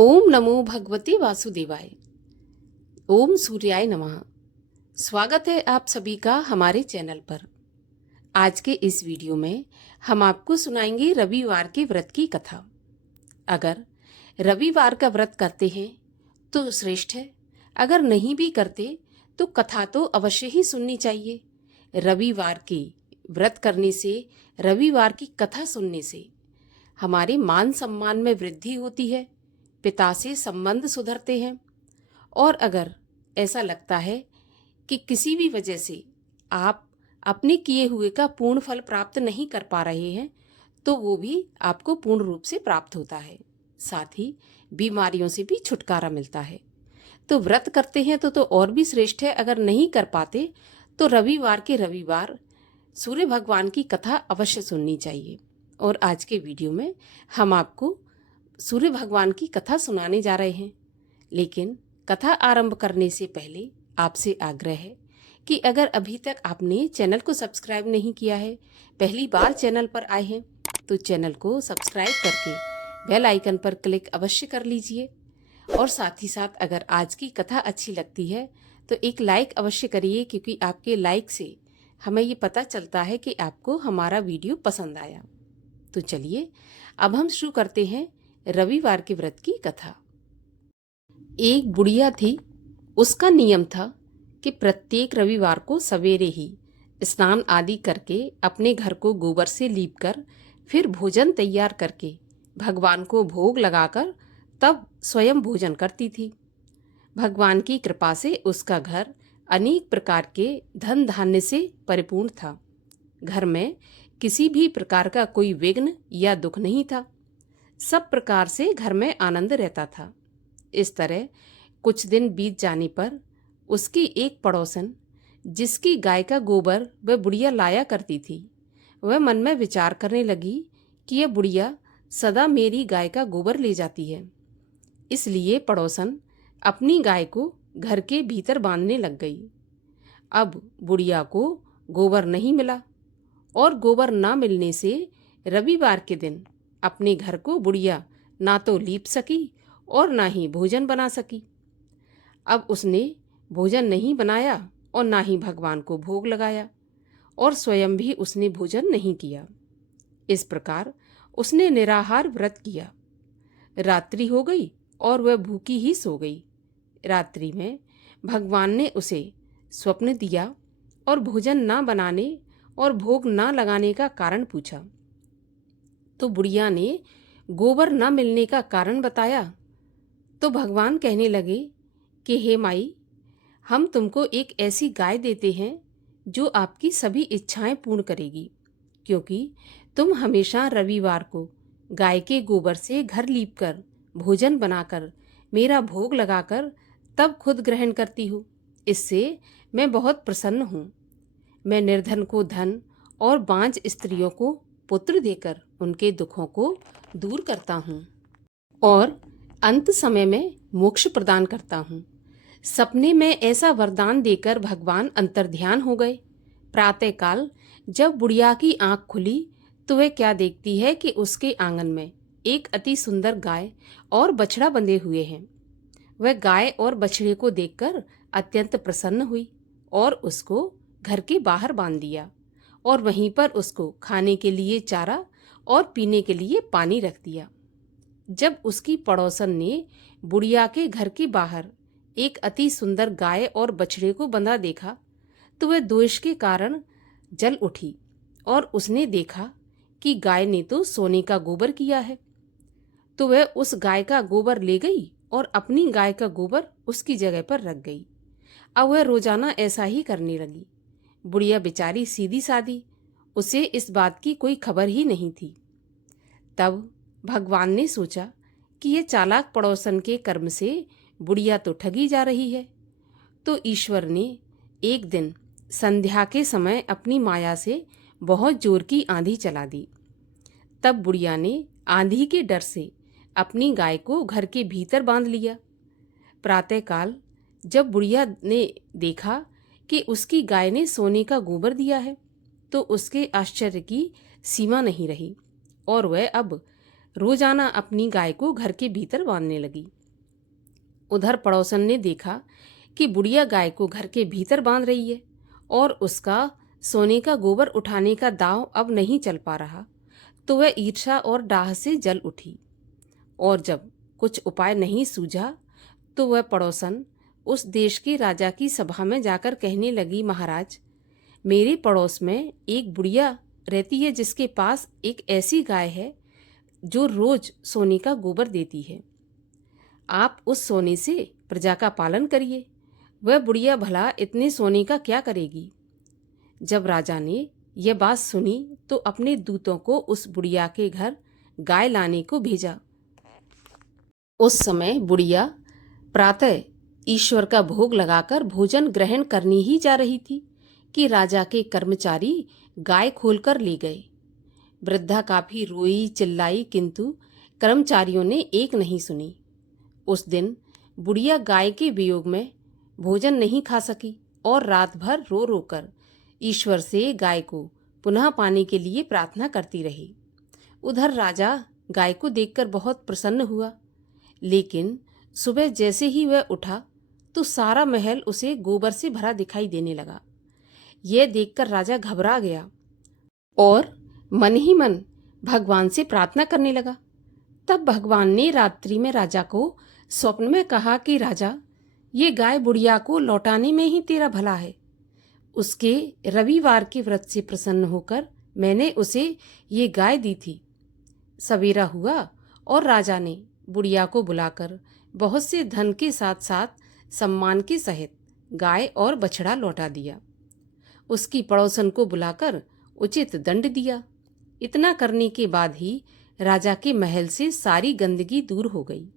ओम नमो भगवते वासुदेवाय। ओम सूर्याय नमः। स्वागत है आप सभी का हमारे चैनल पर। आज के इस वीडियो में हम आपको सुनाएंगे रविवार के व्रत की कथा। अगर रविवार का व्रत करते हैं तो श्रेष्ठ है, अगर नहीं भी करते तो कथा तो अवश्य ही सुननी चाहिए। रविवार के व्रत करने से, रविवार की कथा सुनने से हमारे मान सम्मान में वृद्धि होती है, पिता से संबंध सुधरते हैं। और अगर ऐसा लगता है कि किसी भी वजह से आप अपने किए हुए का पूर्ण फल प्राप्त नहीं कर पा रहे हैं तो वो भी आपको पूर्ण रूप से प्राप्त होता है। साथ ही बीमारियों से भी छुटकारा मिलता है। तो व्रत करते हैं तो और भी श्रेष्ठ है। अगर नहीं कर पाते तो रविवार के रविवार सूर्य भगवान की कथा अवश्य सुननी चाहिए। और आज के वीडियो में हम आपको सूर्य भगवान की कथा सुनाने जा रहे हैं। लेकिन कथा आरंभ करने से पहले आपसे आग्रह है कि अगर अभी तक आपने चैनल को सब्सक्राइब नहीं किया है, पहली बार चैनल पर आए हैं, तो चैनल को सब्सक्राइब करके बेल आइकन पर क्लिक अवश्य कर लीजिए। और साथ ही साथ अगर आज की कथा अच्छी लगती है तो एक लाइक अवश्य करिए, क्योंकि आपके लाइक से हमें ये पता चलता है कि आपको हमारा वीडियो पसंद आया। तो चलिए अब हम शुरू करते हैं रविवार के व्रत की कथा। एक बुढ़िया थी। उसका नियम था कि प्रत्येक रविवार को सवेरे ही स्नान आदि करके अपने घर को गोबर से लीपकर फिर भोजन तैयार करके भगवान को भोग लगाकर तब स्वयं भोजन करती थी। भगवान की कृपा से उसका घर अनेक प्रकार के धन धान्य से परिपूर्ण था। घर में किसी भी प्रकार का कोई विघ्न या दुख नहीं था। सब प्रकार से घर में आनंद रहता था। इस तरह कुछ दिन बीत जाने पर उसकी एक पड़ोसन, जिसकी गाय का गोबर वह बुढ़िया लाया करती थी, वह मन में विचार करने लगी कि यह बुढ़िया सदा मेरी गाय का गोबर ले जाती है। इसलिए पड़ोसन अपनी गाय को घर के भीतर बांधने लग गई। अब बुढ़िया को गोबर नहीं मिला और गोबर ना मिलने से रविवार के दिन अपने घर को बुढ़िया ना तो लीप सकी और ना ही भोजन बना सकी। अब उसने भोजन नहीं बनाया और ना ही भगवान को भोग लगाया और स्वयं भी उसने भोजन नहीं किया। इस प्रकार उसने निराहार व्रत किया। रात्रि हो गई और वह भूखी ही सो गई। रात्रि में भगवान ने उसे स्वप्न दिया और भोजन ना बनाने और भोग ना लगाने का कारण पूछा। तो बुढ़िया ने गोबर न मिलने का कारण बताया। तो भगवान कहने लगे कि हे माई, हम तुमको एक ऐसी गाय देते हैं जो आपकी सभी इच्छाएं पूर्ण करेगी, क्योंकि तुम हमेशा रविवार को गाय के गोबर से घर लीपकर भोजन बनाकर मेरा भोग लगाकर तब खुद ग्रहण करती हो। इससे मैं बहुत प्रसन्न हूँ। मैं निर्धन को धन और बांझ स्त्रियों को पुत्र देकर उनके दुखों को दूर करता हूँ और अंत समय में मोक्ष प्रदान करता हूँ। सपने में ऐसा वरदान देकर भगवान अंतर्ध्यान हो गए। प्रातःकाल जब बुढ़िया की आंख खुली तो वह क्या देखती है कि उसके आंगन में एक अति सुंदर गाय और बछड़ा बंधे हुए हैं। वह गाय और बछड़े को देखकर अत्यंत प्रसन्न हुई और उसको घर के बाहर बांध दिया और वहीं पर उसको खाने के लिए चारा और पीने के लिए पानी रख दिया। जब उसकी पड़ोसन ने बुढ़िया के घर के बाहर एक अति सुंदर गाय और बछड़े को बंधा देखा तो वह द्वेष के कारण जल उठी और उसने देखा कि गाय ने तो सोने का गोबर किया है। तो वह उस गाय का गोबर ले गई और अपनी गाय का गोबर उसकी जगह पर रख गई। अब वह रोजाना ऐसा ही करने लगी। बुढ़िया बेचारी सीधी सादी, उसे इस बात की कोई खबर ही नहीं थी। तब भगवान ने सोचा कि ये चालाक पड़ोसन के कर्म से बुढ़िया तो ठगी जा रही है। तो ईश्वर ने एक दिन संध्या के समय अपनी माया से बहुत जोर की आंधी चला दी। तब बुढ़िया ने आंधी के डर से अपनी गाय को घर के भीतर बांध लिया। प्रातःकाल जब बुढ़िया ने देखा कि उसकी गाय ने सोने का गोबर दिया है तो उसके आश्चर्य की सीमा नहीं रही और वह अब रोजाना अपनी गाय को घर के भीतर बांधने लगी। उधर पड़ोसन ने देखा कि बुढ़िया गाय को घर के भीतर बांध रही है और उसका सोने का गोबर उठाने का दांव अब नहीं चल पा रहा, तो वह ईर्ष्या और डाह से जल उठी। और जब कुछ उपाय नहीं सूझा तो वह पड़ोसन उस देश के राजा की सभा में जाकर कहने लगी, महाराज, मेरे पड़ोस में एक बुढ़िया रहती है जिसके पास एक ऐसी गाय है जो रोज सोने का गोबर देती है। आप उस सोने से प्रजा का पालन करिए। वह बुढ़िया भला इतने सोने का क्या करेगी। जब राजा ने यह बात सुनी तो अपने दूतों को उस बुढ़िया के घर गाय लाने को भेजा। उस समय बुढ़िया प्रातः ईश्वर का भोग लगाकर भोजन ग्रहण करने ही जा रही थी कि राजा के कर्मचारी गाय खोलकर ले गए। वृद्धा काफी रोई चिल्लाई, किंतु कर्मचारियों ने एक नहीं सुनी। उस दिन बुढ़िया गाय के वियोग में भोजन नहीं खा सकी और रात भर रो रो कर ईश्वर से गाय को पुनः पाने के लिए प्रार्थना करती रही। उधर राजा गाय को देखकर बहुत प्रसन्न हुआ, लेकिन सुबह जैसे ही वह उठा तो सारा महल उसे गोबर से भरा दिखाई देने लगा। यह देखकर राजा घबरा गया और मन ही मन भगवान से प्रार्थना करने लगा। तब भगवान ने रात्रि में राजा को स्वप्न में कहा कि राजा, ये गाय बुढ़िया को लौटाने में ही तेरा भला है। उसके रविवार के व्रत से प्रसन्न होकर मैंने उसे ये गाय दी थी। सवेरा हुआ और राजा ने बुढ़िया को बुलाकर बहुत से धन के साथ साथ सम्मान के सहित गाय और बछड़ा लौटा दिया। उसकी पड़ोसन को बुलाकर उचित दंड दिया। इतना करने के बाद ही राजा के महल से सारी गंदगी दूर हो गई।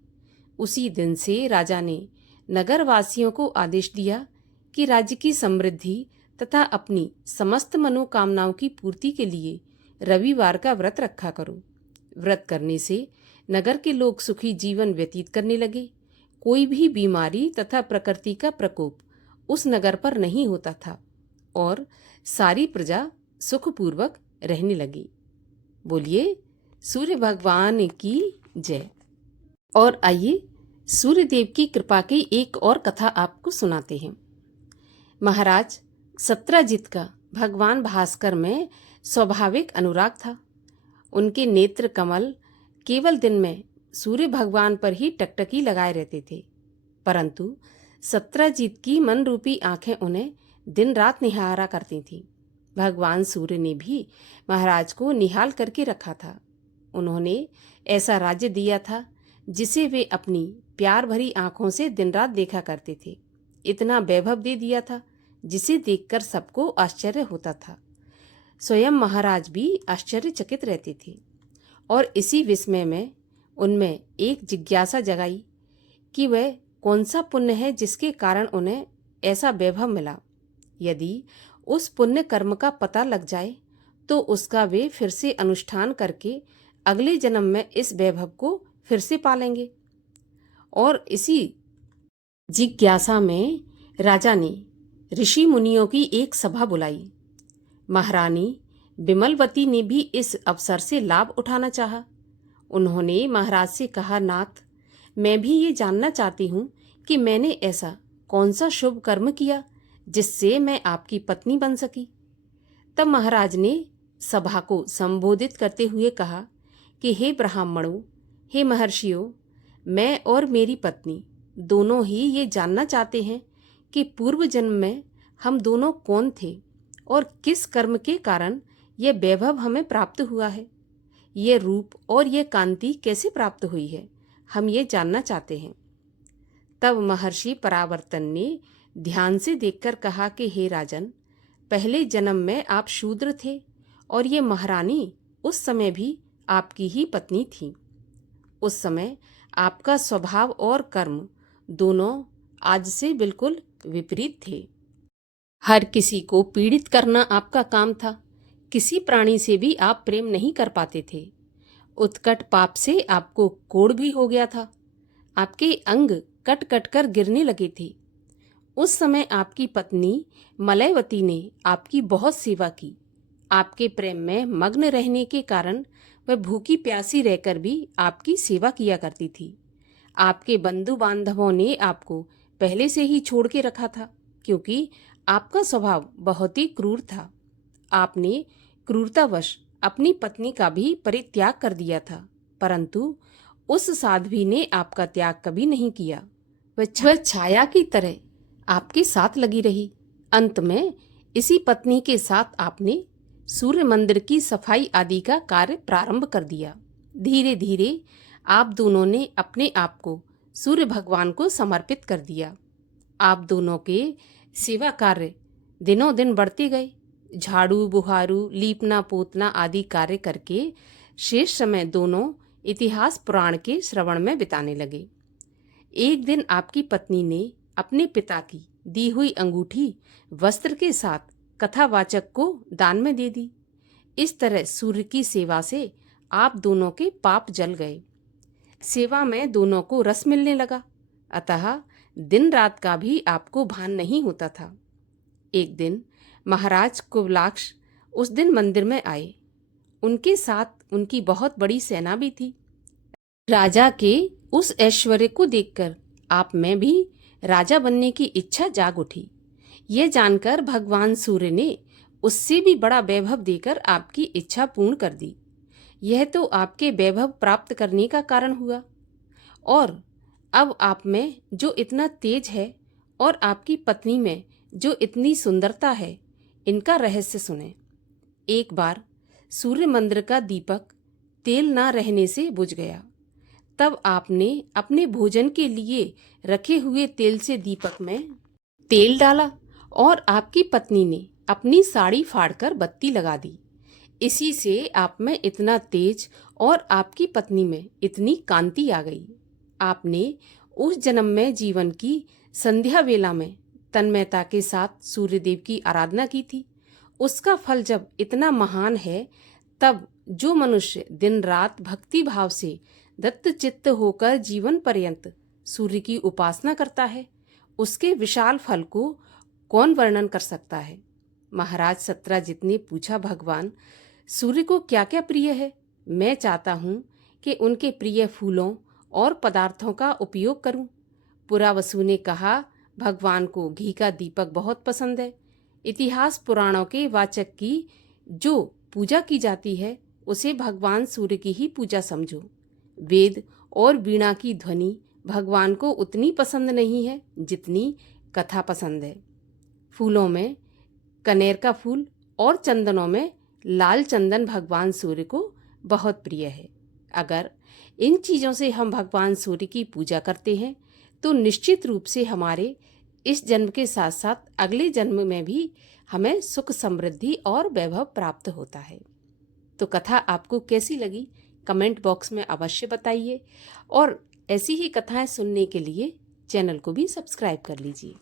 उसी दिन से राजा ने नगरवासियों को आदेश दिया कि राज्य की समृद्धि तथा अपनी समस्त मनोकामनाओं की पूर्ति के लिए रविवार का व्रत रखा करो। व्रत करने से नगर के लोग सुखी जीवन व्यतीत करने लगे। कोई भी बीमारी तथा प्रकृति का प्रकोप उस नगर पर नहीं होता था और सारी प्रजा सुखपूर्वक रहने लगी। बोलिए सूर्य भगवान की जय। और आइए सूर्य देव की कृपा की एक और कथा आपको सुनाते हैं। महाराज सत्रजित का भगवान भास्कर में स्वाभाविक अनुराग था। उनके नेत्र कमल केवल दिन में सूर्य भगवान पर ही टकटकी लगाए रहते थे, परंतु सत्रजित की मन रूपी आंखें उन्हें दिन रात निहारा करती थीं। भगवान सूर्य ने भी महाराज को निहाल करके रखा था। उन्होंने ऐसा राज्य दिया था जिसे वे अपनी प्यार भरी आंखों से दिन रात देखा करते थे। इतना वैभव दे दिया था जिसे देखकर सबको आश्चर्य होता था। स्वयं महाराज भी आश्चर्यचकित रहते थे और इसी विस्मय में उनमें एक जिज्ञासा जगाई कि वह कौन सा पुण्य है जिसके कारण उन्हें ऐसा वैभव मिला। यदि उस पुण्य कर्म का पता लग जाए तो उसका वे फिर से अनुष्ठान करके अगले जन्म में इस वैभव को फिर से पालेंगे। और इसी जिज्ञासा में राजा ने ऋषि मुनियों की एक सभा बुलाई। महारानी बिमलवती ने भी इस अवसर से लाभ उठाना चाहा। उन्होंने महाराज से कहा, नाथ, मैं भी ये जानना चाहती हूँ कि मैंने ऐसा कौन सा शुभ कर्म किया जिससे मैं आपकी पत्नी बन सकी। तब महाराज ने सभा को संबोधित करते हुए कहा कि हे ब्राह्मणों, हे महर्षियों, मैं और मेरी पत्नी दोनों ही ये जानना चाहते हैं कि पूर्व जन्म में हम दोनों कौन थे और किस कर्म के कारण यह वैभव हमें प्राप्त हुआ है। ये रूप और ये कांति कैसे प्राप्त हुई है, हम ये जानना चाहते हैं। तब महर्षि परावर्तन ने ध्यान से देखकर कहा कि हे राजन, पहले जन्म में आप शूद्र थे और ये महारानी उस समय भी आपकी ही पत्नी थी। उस समय आपका स्वभाव और कर्म दोनों आज से बिल्कुल विपरीत थे। हर किसी को पीड़ित करना आपका काम था। किसी प्राणी से भी आप प्रेम नहीं कर पाते थे। उत्कट पाप से आपको कोढ़ भी हो गया था। आपके अंग कट कट कर गिरने लगे थे। उस समय आपकी पत्नी मलयवती ने आपकी बहुत सेवा की। आपके प्रेम में मग्न रहने के कारण वह भूखी प्यासी रहकर भी आपकी सेवा किया करती थी। आपके बंधु बांधवों ने आपको पहले से ही छोड़ के रखा था, क्योंकि आपका स्वभाव बहुत ही क्रूर था। आपने क्रूरतावश अपनी पत्नी का भी परित्याग कर दिया था, परंतु उस साध्वी ने आपका त्याग कभी नहीं किया। वह छाया की तरह आपके साथ लगी रही। अंत में इसी पत्नी के साथ आपने सूर्य मंदिर की सफाई आदि का कार्य प्रारंभ कर दिया। धीरे धीरे आप दोनों ने अपने आप को सूर्य भगवान को समर्पित कर दिया। आप दोनों के सेवा कार्य दिनों दिन बढ़ते गए। झाड़ू बुहारू, लीपना पोतना आदि कार्य करके शेष समय दोनों इतिहास पुराण के श्रवण में बिताने लगे। एक दिन आपकी पत्नी ने अपने पिता की दी हुई अंगूठी वस्त्र के साथ कथावाचक को दान में दे दी। इस तरह सूर्य की सेवा से आप दोनों के पाप जल गए। सेवा में दोनों को रस मिलने लगा, अतः दिन रात का भी आपको भान नहीं होता था। एक दिन महाराज कुबलाक्ष उस दिन मंदिर में आए। उनके साथ उनकी बहुत बड़ी सेना भी थी। राजा के उस ऐश्वर्य को देखकर आप में भी राजा बनने की इच्छा जाग उठी। यह जानकर भगवान सूर्य ने उससे भी बड़ा वैभव देकर आपकी इच्छा पूर्ण कर दी। यह तो आपके वैभव प्राप्त करने का कारण हुआ। और अब आप में जो इतना तेज है और आपकी पत्नी में जो इतनी सुंदरता है, इनका रहस्य सुने। एक बार सूर्य मंदिर का दीपक तेल ना रहने से बुझ गया। तब आपने अपने भोजन के लिए रखे हुए तेल से दीपक में तेल डाला और आपकी पत्नी ने अपनी साड़ी फाड़कर बत्ती लगा दी। इसी से आप में इतना तेज और आपकी पत्नी में इतनी कांति आ गई। आपने उस जन्म में जीवन की संध्या वेला में तन्मयता के साथ सूर्यदेव की आराधना की थी। उसका फल जब इतना महान है, तब जो मनुष्य दिन रात भक्ति भाव से दत्त चित्त होकर जीवन पर्यंत सूर्य की उपासना करता है, उसके विशाल फल को कौन वर्णन कर सकता है। महाराज सत्राजित ने पूछा, भगवान सूर्य को क्या क्या प्रिय है? मैं चाहता हूँ कि उनके प्रिय फूलों और पदार्थों का उपयोग करूं। पुरावसु ने कहा, भगवान को घी का दीपक बहुत पसंद है। इतिहास पुराणों के वाचक की जो पूजा की जाती है, उसे भगवान सूर्य की ही पूजा समझो। वेद और वीणा की ध्वनि भगवान को उतनी पसंद नहीं है जितनी कथा पसंद है। फूलों में कनेर का फूल और चंदनों में लाल चंदन भगवान सूर्य को बहुत प्रिय है। अगर इन चीज़ों से हम भगवान सूर्य की पूजा करते हैं, तो निश्चित रूप से हमारे इस जन्म के साथ साथ अगले जन्म में भी हमें सुख समृद्धि और वैभव प्राप्त होता है। तो कथा आपको कैसी लगी, कमेंट बॉक्स में अवश्य बताइए और ऐसी ही कथाएं सुनने के लिए चैनल को भी सब्सक्राइब कर लीजिए।